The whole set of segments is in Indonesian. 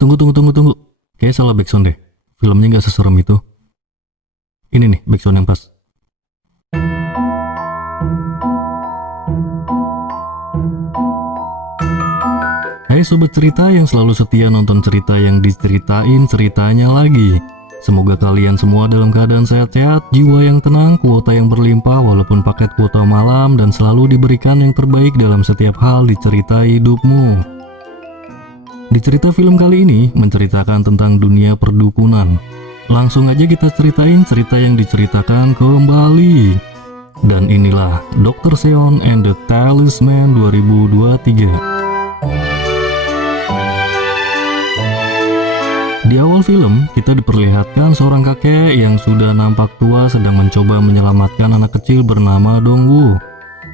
Tunggu. Kayaknya salah backsound deh. Filmnya nggak seserem itu. Ini nih backsound yang pas. Hai sobat cerita yang selalu setia nonton cerita yang diceritain ceritanya lagi. Semoga kalian semua dalam keadaan sehat-sehat, jiwa yang tenang, kuota yang berlimpah walaupun paket kuota malam, dan selalu diberikan yang terbaik dalam setiap hal di cerita hidupmu. Di cerita film kali ini menceritakan tentang dunia perdukunan. Langsung aja kita ceritain cerita yang diceritakan kembali. Dan inilah Dr. Seon and the Talisman 2023. Di awal film, kita diperlihatkan seorang kakek yang sudah nampak tua sedang mencoba menyelamatkan anak kecil bernama Dongwoo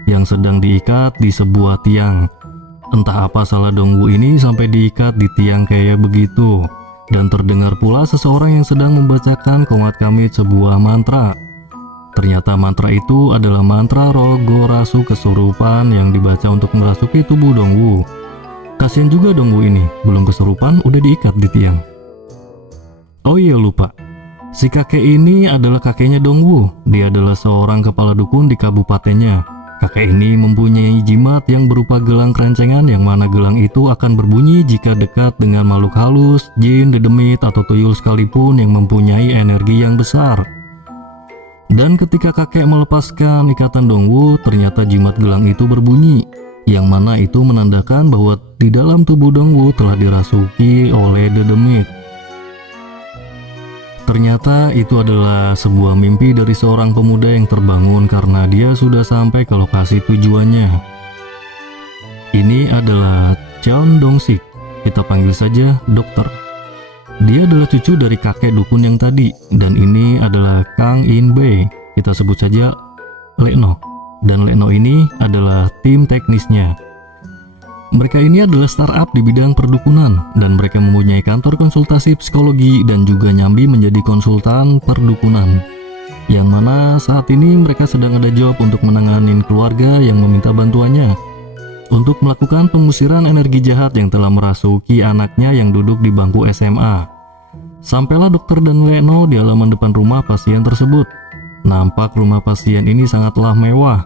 yang sedang diikat di sebuah tiang. Entah apa salah Dongwoo ini sampai diikat di tiang kayak begitu. Dan terdengar pula seseorang yang sedang membacakan komat kamit sebuah mantra. Ternyata mantra itu adalah mantra rogo rasu kesurupan yang dibaca untuk merasuki tubuh Dongwoo. Kasian juga Dongwoo ini, belum kesurupan udah diikat di tiang. Oh iya lupa, si kakek ini adalah kakeknya Dongwoo. Dia adalah seorang kepala dukun di kabupatennya. Kakek ini mempunyai jimat yang berupa gelang kerancengan, yang mana gelang itu akan berbunyi jika dekat dengan makhluk halus, jin, dedemit, atau tuyul sekalipun yang mempunyai energi yang besar. Dan ketika kakek melepaskan ikatan Dongwoo, ternyata jimat gelang itu berbunyi, yang mana itu menandakan bahwa di dalam tubuh Dongwoo telah dirasuki oleh dedemit. Ternyata itu adalah sebuah mimpi dari seorang pemuda yang terbangun karena dia sudah sampai ke lokasi tujuannya. Ini adalah Cheon Dong-sik, kita panggil saja dokter. Dia adalah cucu dari kakek dukun yang tadi, dan ini adalah Kang In-bae, kita sebut saja Lekno. Dan Lekno ini adalah tim teknisnya. Mereka ini adalah startup di bidang perdukunan, dan mereka mempunyai kantor konsultasi psikologi dan juga nyambi menjadi konsultan perdukunan. Yang mana saat ini mereka sedang ada job untuk menangani keluarga yang meminta bantuannya untuk melakukan pengusiran energi jahat yang telah merasuki anaknya yang duduk di bangku SMA. Sampailah dokter dan Lekno di halaman depan rumah pasien tersebut. Nampak rumah pasien ini sangatlah mewah.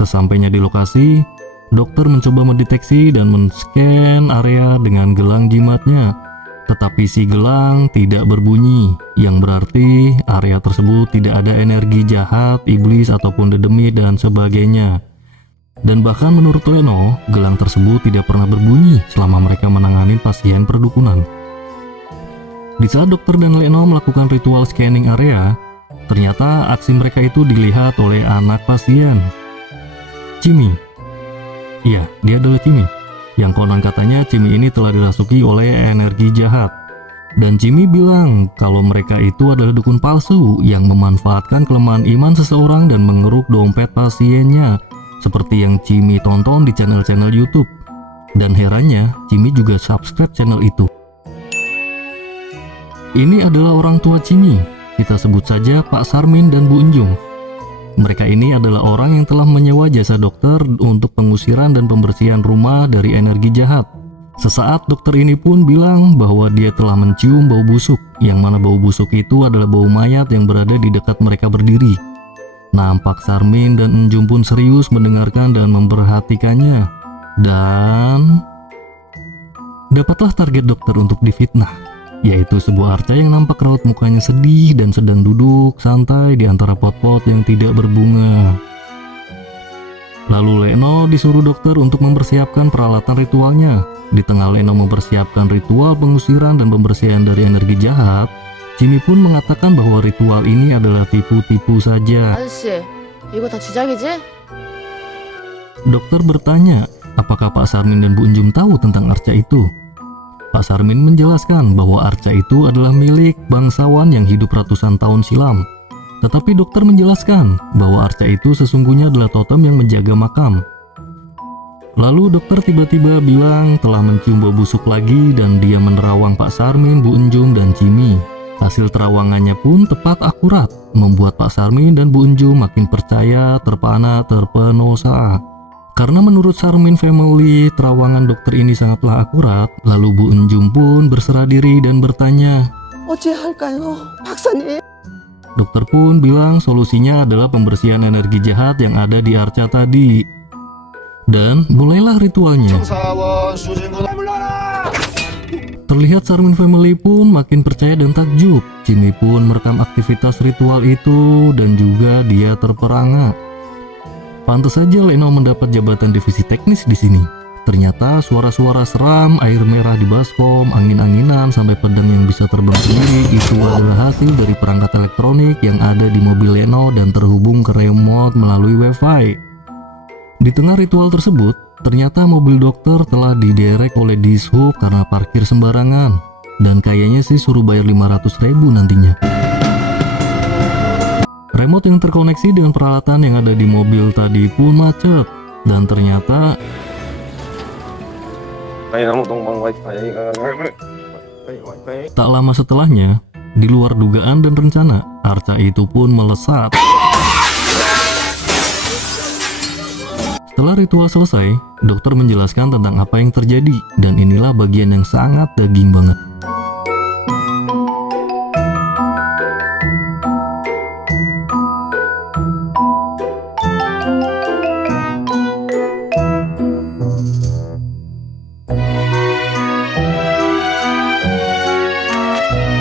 Sesampainya di lokasi, dokter mencoba mendeteksi dan men-scan area dengan gelang jimatnya. Tetapi si gelang tidak berbunyi, yang berarti area tersebut tidak ada energi jahat, iblis, ataupun dedemit dan sebagainya. Dan bahkan menurut Lekno, gelang tersebut tidak pernah berbunyi selama mereka menangani pasien perdukunan. Di saat dokter dan Lekno melakukan ritual scanning area, ternyata aksi mereka itu dilihat oleh anak pasien, Cimi. Iya, dia adalah Cimi, yang konon katanya Cimi ini telah dirasuki oleh energi jahat. Dan Cimi bilang kalau mereka itu adalah dukun palsu yang memanfaatkan kelemahan iman seseorang dan mengeruk dompet pasiennya, seperti yang Cimi tonton di channel-channel YouTube. Dan herannya, Cimi juga subscribe channel itu. Ini adalah orang tua Cimi, kita sebut saja Pak Sarmin dan Bu Enjung. Mereka ini adalah orang yang telah menyewa jasa dokter untuk pengusiran dan pembersihan rumah dari energi jahat. Sesaat dokter ini pun bilang bahwa dia telah mencium bau busuk, yang mana bau busuk itu adalah bau mayat yang berada di dekat mereka berdiri. Nampak Sarmin dan Enjung pun serius mendengarkan dan memperhatikannya. Dan dapatlah target dokter untuk difitnah, yaitu sebuah arca yang nampak raut mukanya sedih dan sedang duduk santai di antara pot-pot yang tidak berbunga. Lalu Lekno disuruh dokter untuk mempersiapkan peralatan ritualnya. Di tengah Lekno mempersiapkan ritual pengusiran dan pembersihan dari energi jahat, Cimi pun mengatakan bahwa ritual ini adalah tipu-tipu saja. 아저씨, 이거 다 주작이지? Dokter bertanya, apakah Pak Sarmin dan Bu Enjum tahu tentang arca itu? Pak Sarmin menjelaskan bahwa arca itu adalah milik bangsawan yang hidup ratusan tahun silam. Tetapi dokter menjelaskan bahwa arca itu sesungguhnya adalah totem yang menjaga makam. Lalu dokter tiba-tiba bilang telah mencium bau busuk lagi dan dia menerawang Pak Sarmin, Bu Enjung, dan Cimi. Hasil terawangannya pun tepat akurat, membuat Pak Sarmin dan Bu Enjung makin percaya terpana terpenosa. Karena menurut Sarmin Family, terawangan dokter ini sangatlah akurat, lalu Bu Enjung pun berserah diri dan bertanya. 어찌할까요, 박사님? Dokter pun bilang solusinya adalah pembersihan energi jahat yang ada di arca tadi. Dan mulailah ritualnya. Terlihat Sarmin Family pun makin percaya dan takjub. Jimmy pun merekam aktivitas ritual itu dan juga dia terperangah. Pantas saja Leno mendapat jabatan divisi teknis di sini. Ternyata suara-suara seram, air merah di baskom, angin-anginan, sampai pedang yang bisa terbang sendiri itu adalah hasil dari perangkat elektronik yang ada di mobil Leno dan terhubung ke remote melalui wifi. Di tengah ritual tersebut, ternyata mobil dokter telah diderek oleh dishub karena parkir sembarangan. Dan kayaknya sih suruh bayar 500.000 nantinya. Remote yang terkoneksi dengan peralatan yang ada di mobil tadi pun macet. Dan ternyata tak lama setelahnya, di luar dugaan dan rencana, arca itu pun melesat. Setelah ritual selesai, dokter menjelaskan tentang apa yang terjadi, dan inilah bagian yang sangat daging banget.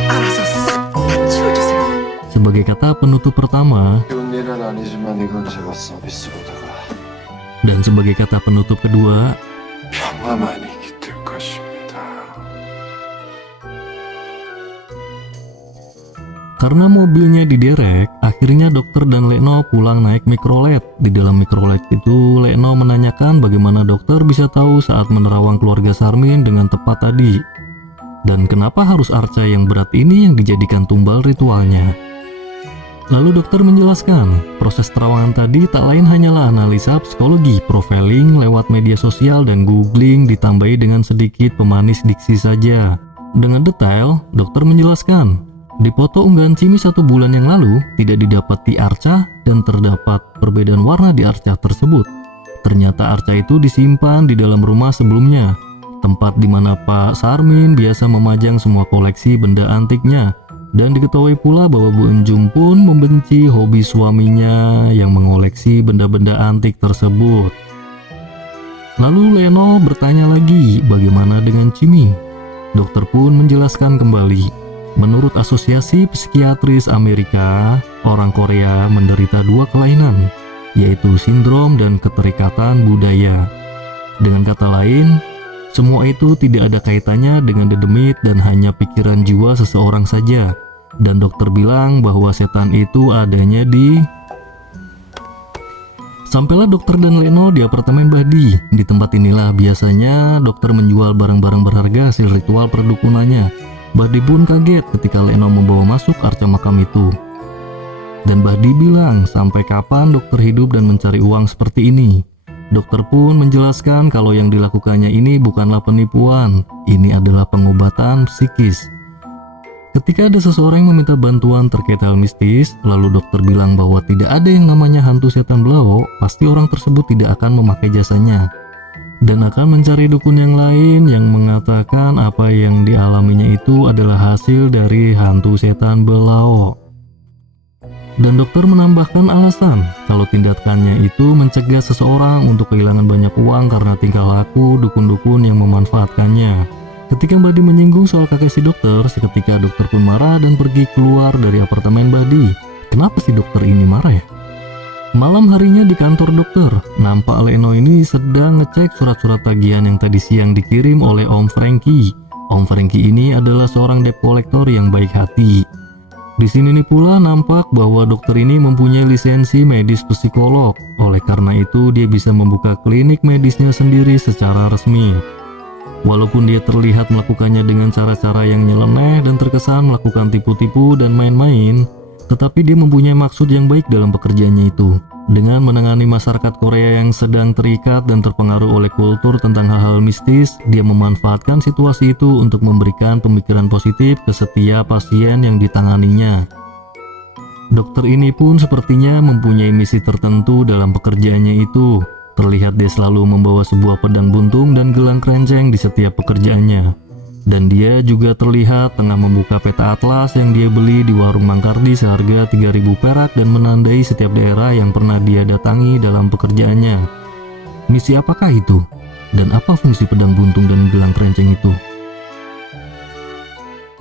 알아서 싹 다 치워주세요. Sebagai kata penutup pertama, 일은 아니지만 이건 제가 서비스로다가 dan sebagai kata penutup kedua, 평화만이 깃들 것입니다. karena mobilnya diderek, akhirnya dokter dan Leno pulang naik mikrolet. Di dalam mikrolet itu, Leno menanyakan bagaimana dokter bisa tahu saat menerawang keluarga Sarmin dengan tepat tadi. Dan kenapa harus arca yang berat ini yang dijadikan tumbal ritualnya. Lalu dokter menjelaskan, proses terawangan tadi tak lain hanyalah analisa psikologi, profiling lewat media sosial dan googling ditambahi dengan sedikit pemanis diksi saja. Dengan detail, dokter menjelaskan, di foto unggahan Cimi 1 bulan yang lalu tidak didapati arca dan terdapat perbedaan warna di arca tersebut. Ternyata arca itu disimpan di dalam rumah sebelumnya, tempat di mana Pak Sarmin biasa memajang semua koleksi benda antiknya. Dan diketahui pula bahwa Bu Enjung pun membenci hobi suaminya yang mengoleksi benda-benda antik tersebut. Lalu Leno bertanya lagi bagaimana dengan Cimi. Dokter pun menjelaskan kembali. Menurut Asosiasi Psikiatris Amerika, orang Korea menderita 2 kelainan, yaitu sindrom dan keterikatan budaya. Dengan kata lain, semua itu tidak ada kaitannya dengan dedemit dan hanya pikiran jiwa seseorang saja. Dan dokter bilang bahwa setan itu adanya di... Sampailah dokter dan Leno di apartemen Bahdi. Di tempat inilah biasanya dokter menjual barang-barang berharga hasil ritual perdukunannya. Bahdi pun kaget ketika Leno membawa masuk arca makam itu. Dan Bahdi bilang, sampai kapan dokter hidup dan mencari uang seperti ini? Dokter pun menjelaskan kalau yang dilakukannya ini bukanlah penipuan, ini adalah pengobatan psikis. Ketika ada seseorang yang meminta bantuan terkait hal mistis, lalu dokter bilang bahwa tidak ada yang namanya hantu setan belau, pasti orang tersebut tidak akan memakai jasanya dan akan mencari dukun yang lain yang mengatakan apa yang dialaminya itu adalah hasil dari hantu setan belau. Dan dokter menambahkan alasan kalau tindakannya itu mencegah seseorang untuk kehilangan banyak uang karena tingkah laku dukun-dukun yang memanfaatkannya. Ketika Bahdi menyinggung soal kakek si dokter, seketika dokter pun marah dan pergi keluar dari apartemen Bahdi. Kenapa si dokter ini marah ya? Malam harinya di kantor dokter, nampak Leno ini sedang ngecek surat-surat tagihan yang tadi siang dikirim oleh Om Frankie. Om Frankie ini adalah seorang debt collector yang baik hati. Di sini nih pula nampak bahwa dokter ini mempunyai lisensi medis psikolog. Oleh karena itu dia bisa membuka klinik medisnya sendiri secara resmi. Walaupun dia terlihat melakukannya dengan cara-cara yang nyeleneh dan terkesan melakukan tipu-tipu dan main-main, tetapi dia mempunyai maksud yang baik dalam pekerjaannya itu. Dengan menangani masyarakat Korea yang sedang terikat dan terpengaruh oleh kultur tentang hal-hal mistis, dia memanfaatkan situasi itu untuk memberikan pemikiran positif ke setiap pasien yang ditanganinya. Dokter ini pun sepertinya mempunyai misi tertentu dalam pekerjaannya itu. Terlihat dia selalu membawa sebuah pedang buntung dan gelang kerenceng di setiap pekerjaannya. Dan dia juga terlihat tengah membuka peta atlas yang dia beli di warung Mangkardi seharga 3.000 perak dan menandai setiap daerah yang pernah dia datangi dalam pekerjaannya. Misi apakah itu? Dan apa fungsi pedang buntung dan gelang kerenceng itu?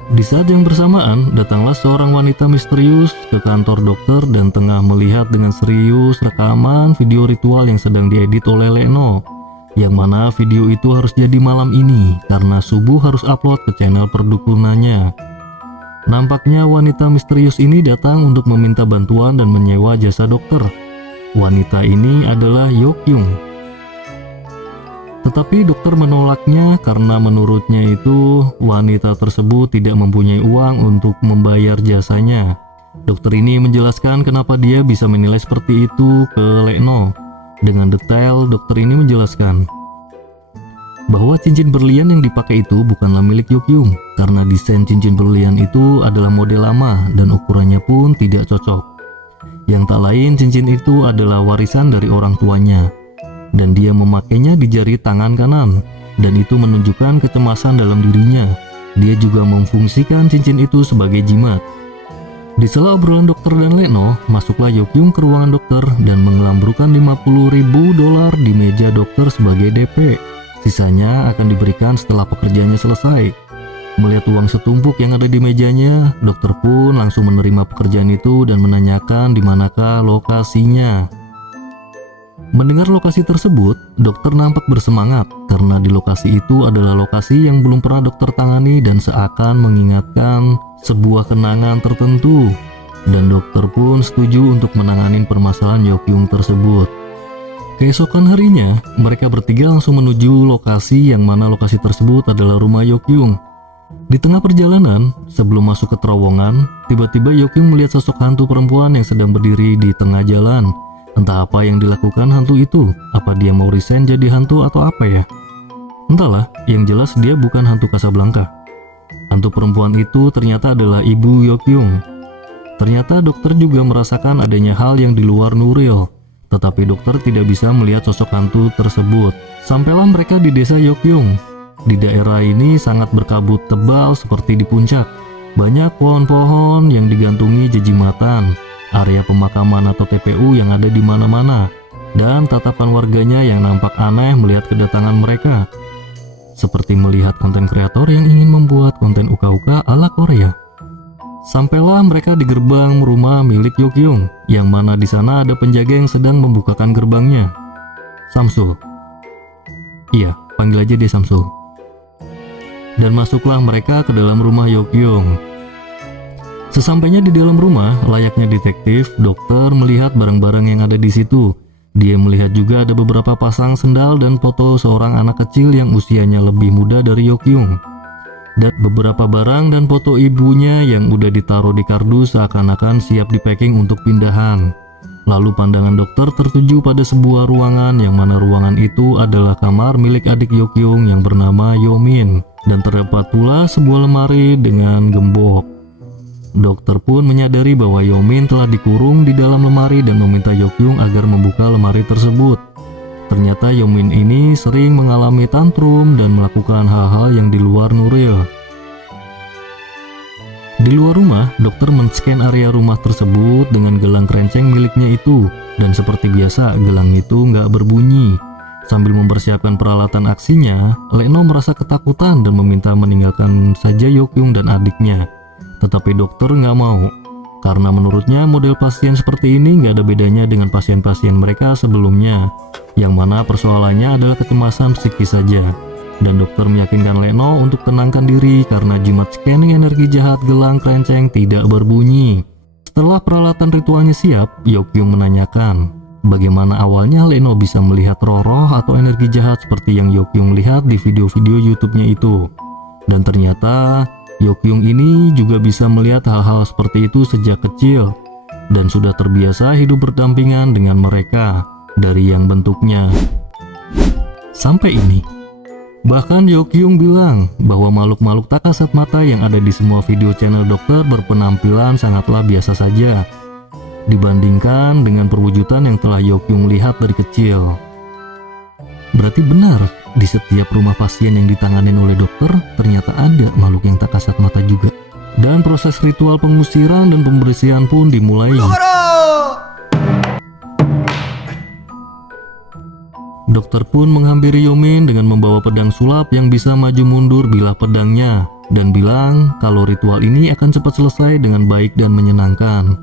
Di saat yang bersamaan, datanglah seorang wanita misterius ke kantor dokter dan tengah melihat dengan serius rekaman video ritual yang sedang diedit oleh Leno. Yang mana video itu harus jadi malam ini karena subuh harus upload ke channel perdukunannya. Nampaknya wanita misterius ini datang untuk meminta bantuan dan menyewa jasa dokter. Wanita ini adalah Yokyung. Tetapi dokter menolaknya karena menurutnya itu wanita tersebut tidak mempunyai uang untuk membayar jasanya. Dokter ini menjelaskan kenapa dia bisa menilai seperti itu ke Leno. Dengan detail, dokter ini menjelaskan bahwa cincin berlian yang dipakai itu bukanlah milik Yokyung karena desain cincin berlian itu adalah model lama dan ukurannya pun tidak cocok. Yang tak lain, cincin itu adalah warisan dari orang tuanya dan dia memakainya di jari tangan kanan dan itu menunjukkan kecemasan dalam dirinya. Dia juga memfungsikan cincin itu sebagai jimat. Di sela obrolan dokter dan Leno, masuklah Yokyung ke ruangan dokter dan mengelamburkan 50.000 dolar di meja dokter sebagai DP. Sisanya akan diberikan setelah pekerjaannya selesai. Melihat uang setumpuk yang ada di mejanya, dokter pun langsung menerima pekerjaan itu dan menanyakan di manakah lokasinya. Mendengar lokasi tersebut, dokter nampak bersemangat karena di lokasi itu adalah lokasi yang belum pernah dokter tangani dan seakan mengingatkan sebuah kenangan tertentu. Dan dokter pun setuju untuk menangani permasalahan Yokyung tersebut. Keesokan harinya, mereka bertiga langsung menuju lokasi yang mana lokasi tersebut adalah rumah Yokyung. Di tengah perjalanan, sebelum masuk ke terowongan, tiba-tiba Yokyung melihat sosok hantu perempuan yang sedang berdiri di tengah jalan. Entah apa yang dilakukan hantu itu, apa dia mau resign jadi hantu atau apa ya? Entahlah, yang jelas dia bukan hantu Casablanca. Hantu perempuan itu ternyata adalah ibu Yokyung. Ternyata dokter juga merasakan adanya hal yang di luar Nuril, tetapi dokter tidak bisa melihat sosok hantu tersebut. Sampailah mereka di desa Yokyung. Di daerah ini sangat berkabut tebal seperti di puncak. Banyak pohon-pohon yang digantungi jejimatan, area pemakaman atau TPU yang ada di mana-mana, dan tatapan warganya yang nampak aneh melihat kedatangan mereka. Seperti melihat konten kreator yang ingin membuat konten uka-uka ala Korea. Sampailah mereka di gerbang rumah milik Yokyung, yang mana di sana ada penjaga yang sedang membukakan gerbangnya. Samsul. Iya, panggil aja dia Samsul. Dan masuklah mereka ke dalam rumah Yokyung. Sesampainya di dalam rumah, layaknya detektif, dokter melihat barang-barang yang ada di situ. Dia melihat juga ada beberapa pasang sendal dan foto seorang anak kecil yang usianya lebih muda dari Yokyung. Dan beberapa barang dan foto ibunya yang udah ditaruh di kardus seakan-akan siap di-packing untuk pindahan. Lalu pandangan dokter tertuju pada sebuah ruangan yang mana ruangan itu adalah kamar milik adik Yokyung yang bernama Yomin. Dan terdapat pula sebuah lemari dengan gembok. Dokter pun menyadari bahwa Yomin telah dikurung di dalam lemari dan meminta Yokyung agar membuka lemari tersebut. Ternyata Yomin ini sering mengalami tantrum dan melakukan hal-hal yang di luar Nuril. Di luar rumah, dokter men-scan area rumah tersebut dengan gelang kerenceng miliknya itu. Dan seperti biasa, gelang itu nggak berbunyi. Sambil mempersiapkan peralatan aksinya, Leno merasa ketakutan dan meminta meninggalkan saja Yokyung dan adiknya. Tetapi dokter nggak mau, karena menurutnya model pasien seperti ini nggak ada bedanya dengan pasien-pasien mereka sebelumnya, yang mana persoalannya adalah kecemasan psikis saja. Dan dokter meyakinkan Leno untuk tenangkan diri karena jimat scanning energi jahat gelang kerenceng tidak berbunyi. Setelah peralatan ritualnya siap, Yokyung menanyakan bagaimana awalnya Leno bisa melihat roh-roh atau energi jahat seperti yang Yokyung lihat di video-video YouTube-nya itu. Dan ternyata Yokyung ini juga bisa melihat hal-hal seperti itu sejak kecil dan sudah terbiasa hidup berdampingan dengan mereka dari yang bentuknya. Sampai ini. Bahkan Yokyung bilang bahwa makhluk-makhluk tak kasat mata yang ada di semua video channel dokter berpenampilan sangatlah biasa saja dibandingkan dengan perwujudan yang telah Yokyung lihat dari kecil. Berarti benar, di setiap rumah pasien yang ditanganin oleh dokter, ternyata ada makhluk yang tak kasat mata juga. Dan proses ritual pengusiran dan pembersihan pun dimulai. Dokter pun menghampiri Yomin dengan membawa pedang sulap yang bisa maju mundur bilah pedangnya, dan bilang kalau ritual ini akan cepat selesai dengan baik dan menyenangkan.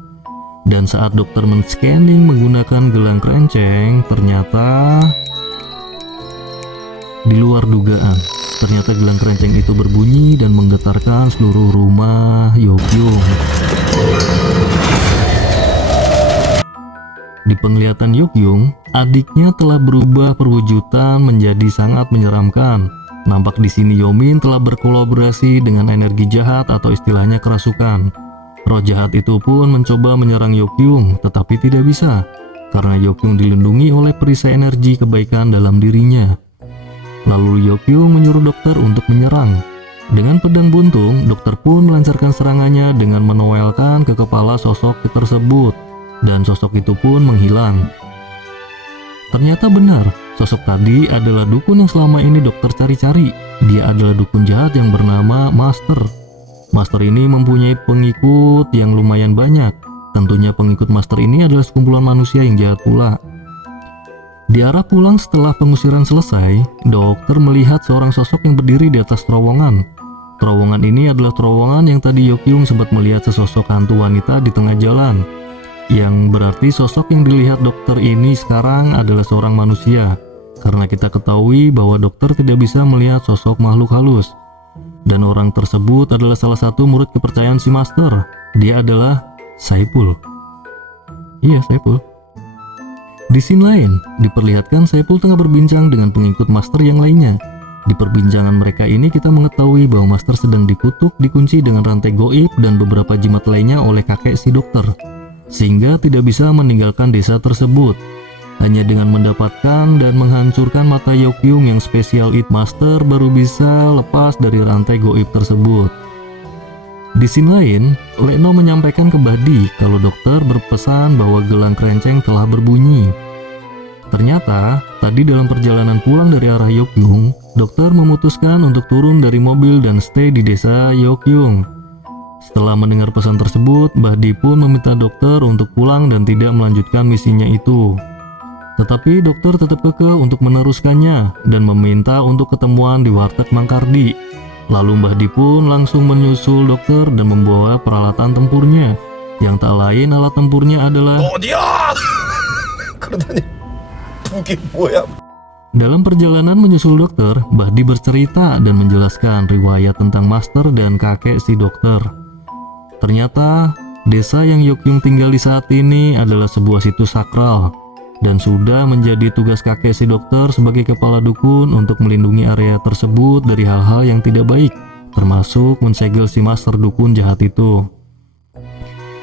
Dan saat dokter men-scanning menggunakan gelang kerenceng, ternyata di luar dugaan, ternyata gelang kerenceng itu berbunyi dan menggetarkan seluruh rumah Yokyung. Di penglihatan Yokyung, adiknya telah berubah perwujudan menjadi sangat menyeramkan. Nampak di sini Yomin telah berkolaborasi dengan energi jahat atau istilahnya kerasukan. Roh jahat itu pun mencoba menyerang Yokyung, tetapi tidak bisa, karena Yokyung dilindungi oleh perisai energi kebaikan dalam dirinya. Lalu Yokyung menyuruh dokter untuk menyerang. Dengan pedang buntung, dokter pun melancarkan serangannya dengan menowelkan ke kepala sosok tersebut, dan sosok itu pun menghilang. Ternyata benar, sosok tadi adalah dukun yang selama ini dokter cari-cari. Dia adalah dukun jahat yang bernama Master. Master ini mempunyai pengikut yang lumayan banyak. Tentunya pengikut Master ini adalah sekumpulan manusia yang jahat pula. Di arah pulang setelah pengusiran selesai, dokter melihat seorang sosok yang berdiri di atas terowongan. Terowongan ini adalah terowongan yang tadi Yokyung sempat melihat sesosok hantu wanita di tengah jalan. Yang berarti sosok yang dilihat dokter ini sekarang adalah seorang manusia, karena kita ketahui bahwa dokter tidak bisa melihat sosok makhluk halus. Dan orang tersebut adalah salah satu murid kepercayaan si Master. Dia adalah Saipul. Iya, Saipul. Di scene lain, diperlihatkan Saipul tengah berbincang dengan pengikut Master yang lainnya. Di perbincangan mereka ini kita mengetahui bahwa Master sedang dikutuk, dikunci dengan rantai goib dan beberapa jimat lainnya oleh kakek si dokter, sehingga tidak bisa meninggalkan desa tersebut. Hanya dengan mendapatkan dan menghancurkan mata Yokyung yang spesial Master baru bisa lepas dari rantai goib tersebut. Di scene lain, Lekno menyampaikan ke Bahdi kalau dokter berpesan bahwa gelang kerenceng telah berbunyi. Ternyata, tadi dalam perjalanan pulang dari arah Yokyung, dokter memutuskan untuk turun dari mobil dan stay di desa Yokyung. Setelah mendengar pesan tersebut, Bahdi pun meminta dokter untuk pulang dan tidak melanjutkan misinya itu. Tetapi dokter tetap kekeh untuk meneruskannya dan meminta untuk ketemuan di warteg Mang Kardi. Lalu Bahdi pun langsung menyusul dokter dan membawa peralatan tempurnya. Yang tak lain alat tempurnya adalah Dalam perjalanan menyusul dokter, Bahdi bercerita dan menjelaskan riwayat tentang Master dan kakek si dokter. Ternyata, desa yang Yokyung tinggal di saat ini adalah sebuah situs sakral, dan sudah menjadi tugas kakek si dokter sebagai kepala dukun untuk melindungi area tersebut dari hal-hal yang tidak baik, termasuk mensegel si Master dukun jahat itu.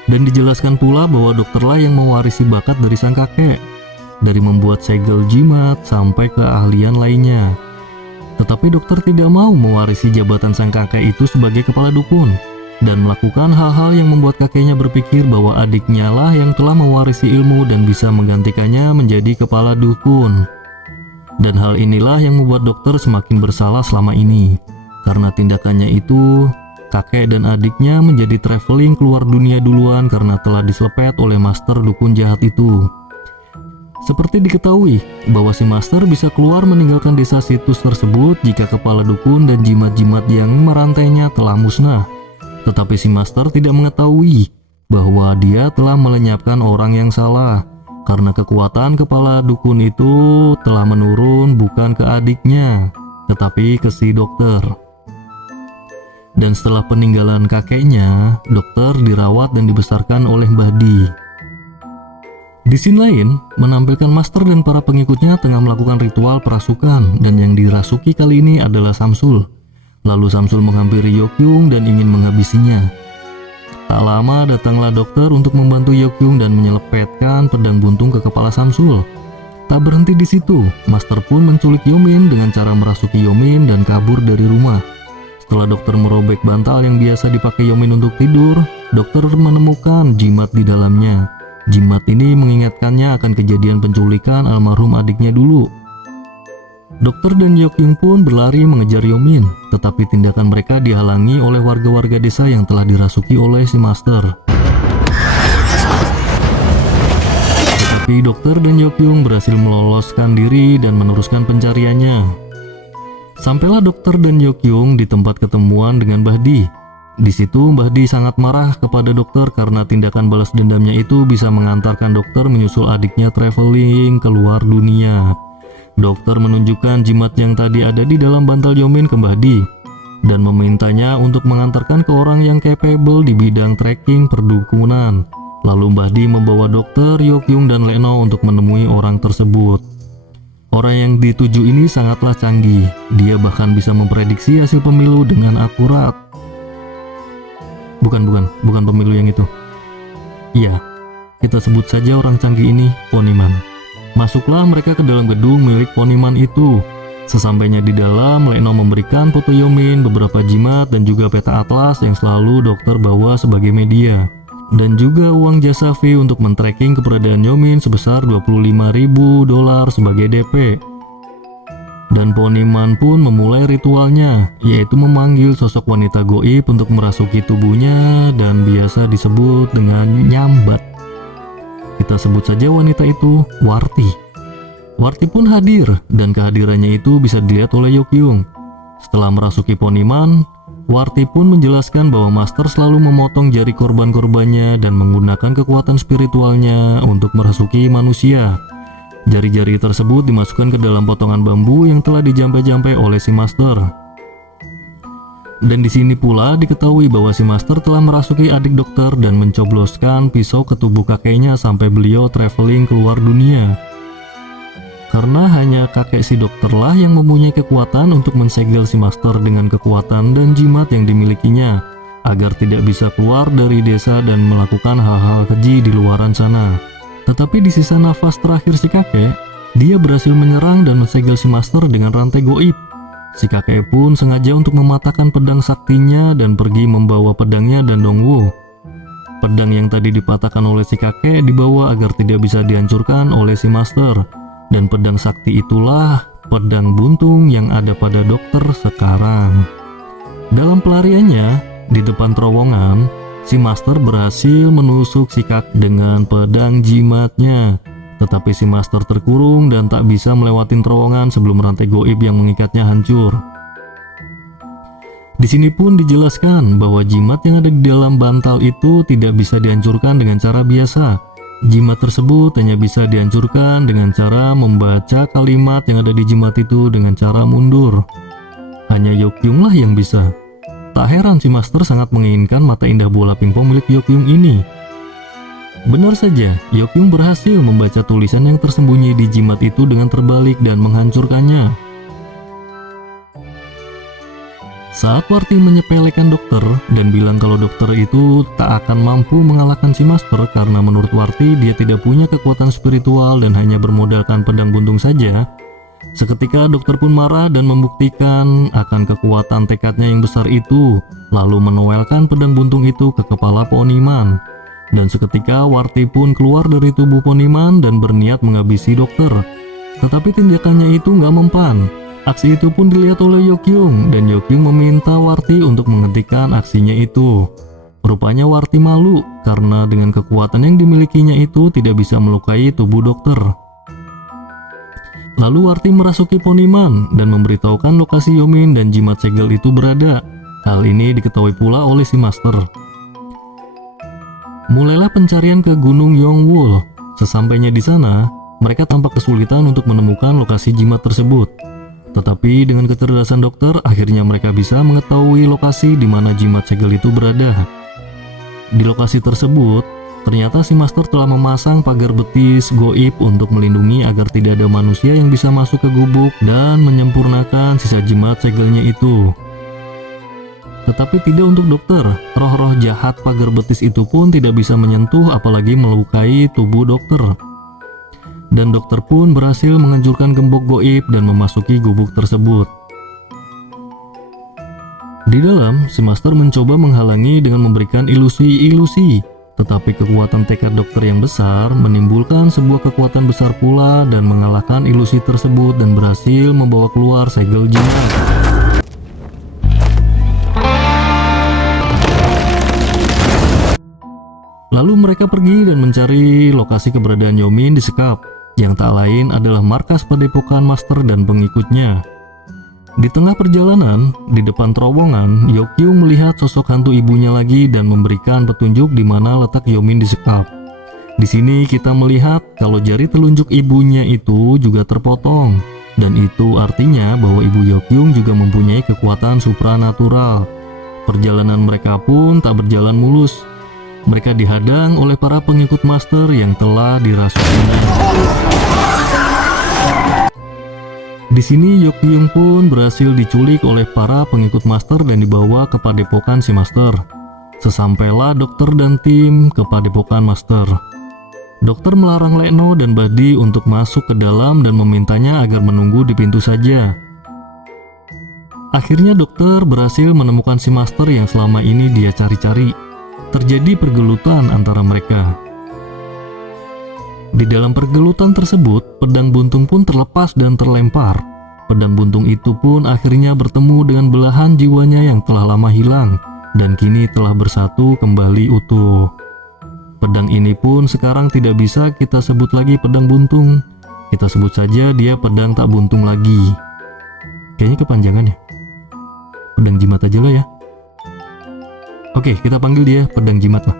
Dan dijelaskan pula bahwa dokterlah yang mewarisi bakat dari sang kakek, dari membuat segel jimat sampai ke keahlian lainnya. Tetapi dokter tidak mau mewarisi jabatan sang kakek itu sebagai kepala dukun, dan melakukan hal-hal yang membuat kakeknya berpikir bahwa adiknya lah yang telah mewarisi ilmu dan bisa menggantikannya menjadi kepala dukun. Dan hal inilah yang membuat dokter semakin bersalah selama ini. Karena tindakannya itu, kakek dan adiknya menjadi traveling keluar dunia duluan karena telah diselepet oleh Master dukun jahat itu. Seperti diketahui bahwa si Master bisa keluar meninggalkan desa situs tersebut jika kepala dukun dan jimat-jimat yang merantainya telah musnah. Tetapi si Master tidak mengetahui bahwa dia telah melenyapkan orang yang salah, karena kekuatan kepala dukun itu telah menurun bukan ke adiknya, tetapi ke si dokter. Dan setelah peninggalan kakeknya, dokter dirawat dan dibesarkan oleh Bahdi. Di scene lain, menampilkan Master dan para pengikutnya tengah melakukan ritual perasukan, dan yang dirasuki kali ini adalah Samsul. Lalu Samsul menghampiri Yokyung dan ingin menghabisinya. Tak lama datanglah dokter untuk membantu Yokyung dan menyelepetkan pedang buntung ke kepala Samsul. Tak berhenti di situ, Master pun menculik Yomin dengan cara merasuki Yomin dan kabur dari rumah. Setelah dokter merobek bantal yang biasa dipakai Yomin untuk tidur, dokter menemukan jimat di dalamnya. Jimat ini mengingatkannya akan kejadian penculikan almarhum adiknya dulu. Dokter dan Yokyung pun berlari mengejar Yomin, tetapi tindakan mereka dihalangi oleh warga-warga desa yang telah dirasuki oleh si Master. Tetapi dokter dan Yokyung berhasil meloloskan diri dan meneruskan pencariannya. Sampailah dokter dan Yokyung di tempat ketemuan dengan Bahdi. Di situ Bahdi sangat marah kepada dokter karena tindakan balas dendamnya itu bisa mengantarkan dokter menyusul adiknya traveling ke luar dunia. Dokter menunjukkan jimat yang tadi ada di dalam bantal Yomin ke Bahdi dan memintanya untuk mengantarkan ke orang yang capable di bidang tracking perdukunan. Lalu Bahdi membawa dokter, Yokyung, dan Leno untuk menemui orang tersebut. Orang yang dituju ini sangatlah canggih. Dia bahkan bisa memprediksi hasil pemilu dengan akurat. Bukan pemilu yang itu. Iya, kita sebut saja orang canggih ini Poniman. Masuklah mereka ke dalam gedung milik Poniman itu. Sesampainya di dalam, Leno memberikan foto Yomin, beberapa jimat, dan juga peta atlas yang selalu dokter bawa sebagai media. Dan juga uang jasa fee untuk men-tracking keberadaan Yomin sebesar $25.000 sebagai DP. Dan Poniman pun memulai ritualnya, yaitu memanggil sosok wanita goib untuk merasuki tubuhnya dan biasa disebut dengan nyambat. Kita sebut saja wanita itu Warti. Warti pun hadir, dan kehadirannya itu bisa dilihat oleh Yokyung. Setelah merasuki Poniman, Warti pun menjelaskan bahwa Master selalu memotong jari korban-korbannya dan menggunakan kekuatan spiritualnya untuk merasuki manusia. Jari-jari tersebut dimasukkan ke dalam potongan bambu yang telah dijampe-jampe oleh si Master. Dan di sini pula diketahui bahwa si Master telah merasuki adik dokter dan mencobloskan pisau ke tubuh kakeknya sampai beliau traveling keluar dunia. Karena hanya kakek si dokterlah yang mempunyai kekuatan untuk mensegel si Master dengan kekuatan dan jimat yang dimilikinya, agar tidak bisa keluar dari desa dan melakukan hal-hal keji di luaran sana. Tetapi di sisa nafas terakhir si kakek, dia berhasil menyerang dan mensegel si Master dengan rantai goib. Si kakek pun sengaja untuk mematahkan pedang saktinya dan pergi membawa pedangnya dan Dongwo. Pedang yang tadi dipatahkan oleh si kakek dibawa agar tidak bisa dihancurkan oleh si Master. Dan pedang sakti itulah pedang buntung yang ada pada dokter sekarang. Dalam pelariannya, di depan terowongan, si Master berhasil menusuk si kakek dengan pedang jimatnya. Tetapi si Master terkurung dan tak bisa melewati terowongan sebelum rantai goib yang mengikatnya hancur. Di sini pun dijelaskan bahwa jimat yang ada di dalam bantal itu tidak bisa dihancurkan dengan cara biasa. Jimat tersebut hanya bisa dihancurkan dengan cara membaca kalimat yang ada di jimat itu dengan cara mundur. Hanya Yokyung lah yang bisa. Tak heran si Master sangat menginginkan mata indah bola pingpong milik Yokyung ini. Benar saja, Yokyung berhasil membaca tulisan yang tersembunyi di jimat itu dengan terbalik dan menghancurkannya. Saat Warti menyepelekan dokter dan bilang kalau dokter itu tak akan mampu mengalahkan si Master karena menurut Warti dia tidak punya kekuatan spiritual dan hanya bermodalkan pedang buntung saja, seketika dokter pun marah dan membuktikan akan kekuatan tekadnya yang besar itu, lalu menowelkan pedang buntung itu ke kepala Poniman. Dan seketika Warti pun keluar dari tubuh Poniman dan berniat menghabisi dokter. Tetapi tindakannya itu nggak mempan. Aksi itu pun dilihat oleh Yokyung dan Yokyung meminta Warti untuk menghentikan aksinya itu. Rupanya Warti malu karena dengan kekuatan yang dimilikinya itu tidak bisa melukai tubuh dokter. Lalu Warti merasuki Poniman dan memberitahukan lokasi Yomin dan jimat segel itu berada. Hal ini diketahui pula oleh si Master. Mulailah pencarian ke Gunung Yongwol. Sesampainya di sana, mereka tampak kesulitan untuk menemukan lokasi jimat tersebut. Tetapi dengan kecerdasan dokter, akhirnya mereka bisa mengetahui lokasi di mana jimat segel itu berada. Di lokasi tersebut, ternyata si Master telah memasang pagar betis goib untuk melindungi agar tidak ada manusia yang bisa masuk ke gubuk dan menyempurnakan sisa jimat segelnya itu. Tetapi tidak untuk dokter, roh-roh jahat pagar betis itu pun tidak bisa menyentuh apalagi melukai tubuh dokter. Dan dokter pun berhasil menghancurkan gembok goib dan memasuki gubuk tersebut. Di dalam, si Master mencoba menghalangi dengan memberikan ilusi-ilusi. Tetapi kekuatan tekad dokter yang besar menimbulkan sebuah kekuatan besar pula dan mengalahkan ilusi tersebut dan berhasil membawa keluar segel jimat. Lalu mereka pergi dan mencari lokasi keberadaan Yomin di sekap, yang tak lain adalah markas padepokan master dan pengikutnya. Di tengah perjalanan, di depan terowongan, Yokyung melihat sosok hantu ibunya lagi dan memberikan petunjuk di mana letak Yomin di sekap. Di sini kita melihat kalau jari telunjuk ibunya itu juga terpotong, dan itu artinya bahwa ibu Yokyung juga mempunyai kekuatan supranatural. Perjalanan mereka pun tak berjalan mulus. Mereka dihadang oleh para pengikut master yang telah dirasukinya. Di sini Yokyung pun berhasil diculik oleh para pengikut master dan dibawa ke padepokan si master. Sesampailah dokter dan tim ke padepokan master. Dokter melarang Lekno dan Badi untuk masuk ke dalam dan memintanya agar menunggu di pintu saja. Akhirnya dokter berhasil menemukan si master yang selama ini dia cari-cari. Terjadi pergelutan antara mereka. Di dalam pergelutan tersebut, pedang buntung pun terlepas dan terlempar. Pedang buntung itu pun akhirnya bertemu dengan belahan jiwanya yang telah lama hilang dan kini telah bersatu kembali utuh. Pedang ini pun sekarang tidak bisa kita sebut lagi pedang buntung. Kita sebut saja dia pedang tak buntung lagi. Kayaknya kepanjangan ya. Pedang jimat aja lah ya. Oke, kita panggil dia pedang jimat lah.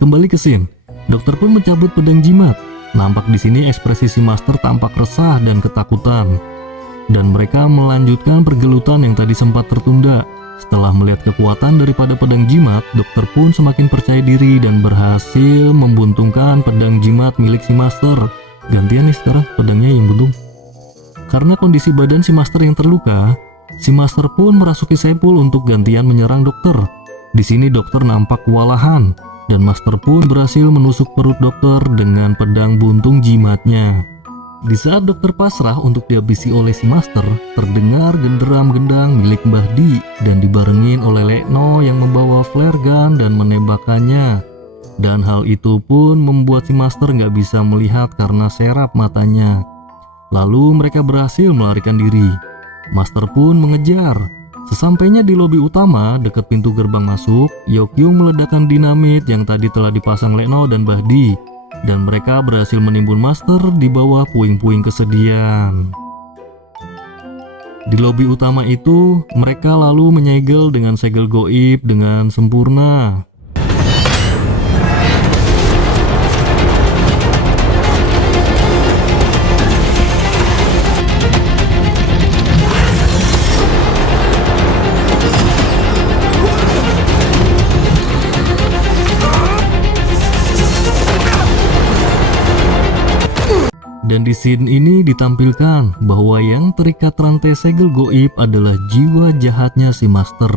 Kembali ke scene. Dokter pun mencabut pedang jimat. Nampak di sini ekspresi si master tampak resah dan ketakutan. Dan mereka melanjutkan pergelutan yang tadi sempat tertunda. Setelah melihat kekuatan daripada pedang jimat, dokter pun semakin percaya diri dan berhasil membuntungkan pedang jimat milik si master. Gantian nih sekarang pedangnya yang buntung. Karena kondisi badan si master yang terluka, si master pun merasuki Sepul untuk gantian menyerang dokter. Di sini dokter nampak kewalahan. Dan master pun berhasil menusuk perut dokter dengan pedang buntung jimatnya. Di saat dokter pasrah untuk dihabisi oleh si master, terdengar genderam gendang milik Mbah Di dan dibarengin oleh Lekno yang membawa flare gun dan menembakkannya. Dan hal itu pun membuat si master nggak bisa melihat karena serap matanya. Lalu mereka berhasil melarikan diri. Master pun mengejar. Sesampainya di lobi utama dekat pintu gerbang masuk, Yokyung meledakkan dinamit yang tadi telah dipasang Lekno dan Bahdi, dan mereka berhasil menimbun master di bawah puing-puing kesedihan. Di lobi utama itu, mereka lalu menyegel dengan segel goib dengan sempurna. Dan di scene ini ditampilkan bahwa yang terikat rantai segel goib adalah jiwa jahatnya si master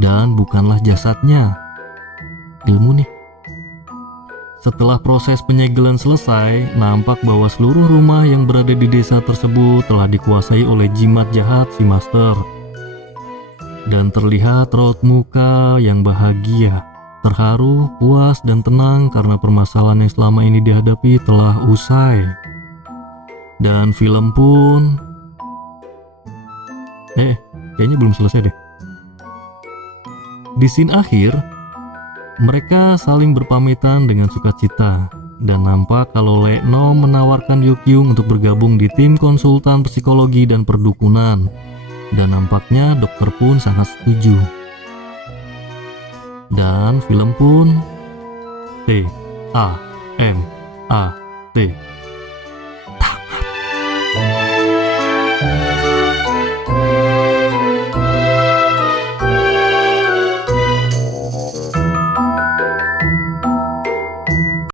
dan bukanlah jasadnya. Ilmu nih. Setelah proses penyegelan selesai, nampak bahwa seluruh rumah yang berada di desa tersebut telah dikuasai oleh jimat jahat si master. Dan terlihat raut muka yang bahagia, terharu, puas, dan tenang karena permasalahan yang selama ini dihadapi telah usai. Dan film pun kayaknya belum selesai deh. Di scene akhir, mereka saling berpamitan dengan sukacita. Dan nampak kalau Lekno menawarkan Yokyung untuk bergabung di tim konsultan psikologi dan perdukunan. Dan nampaknya dokter pun sangat setuju. Dan film pun T-A-M-A-T